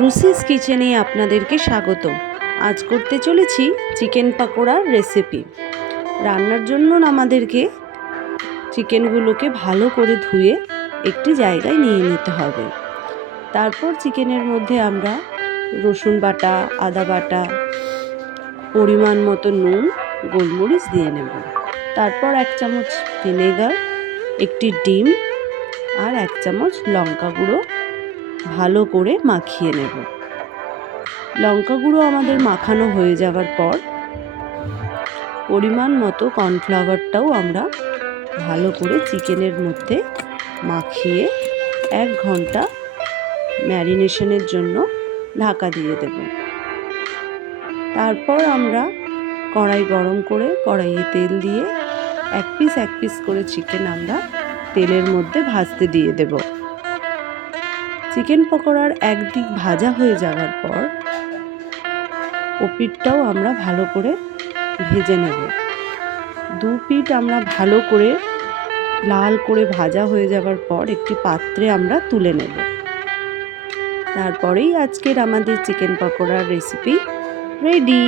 রুচিস কিচেনে আপনাদেরকে স্বাগত। আজ করতে চলেছি চিকেন পাকোড়ার রেসিপি। রান্নার জন্য আমাদেরকে চিকেনগুলোকে ভালো করে ধুয়ে একটি জায়গায় নিয়ে নিতে হবে। তারপর চিকেনের মধ্যে আমরা রসুন বাটা, আদা বাটা, পরিমাণ মতো নুন, গোলমরিচ দিয়ে নেব। তারপর 1 চামচ ভিনেগার, একটি ডিম আর 1 চামচ লঙ্কা গুঁড়ো ভালো করে মাখিয়ে নেব। লঙ্কা গুঁড়ো আমাদের মাখানো হয়ে যাওয়ার পর পরিমাণ মতো কর্নফ্লাওয়ারটাও আমরা ভালো করে চিকেনের মধ্যে মাখিয়ে 1 ঘন্টা ম্যারিনেশনের জন্য ঢাকা দিয়ে দেব। তারপর আমরা কড়াই গরম করে কড়াইয়ে তেল দিয়ে এক পিস করে চিকেন আমরা তেলের মধ্যে ভাজতে দিয়ে দেব। চিকেন পকোড়ার একদিক ভাজা হয়ে যাওয়ার পর ওপিঠটাও আমরা ভালো করে ভেজে নেব। 2 পিঠ আমরা ভালো করে লাল করে ভাজা হয়ে যাওয়ার পর একটি পাত্রে আমরা তুলে নেব। তারপরেই আজকের আমাদের চিকেন পকোড়ার রেসিপি রেডি।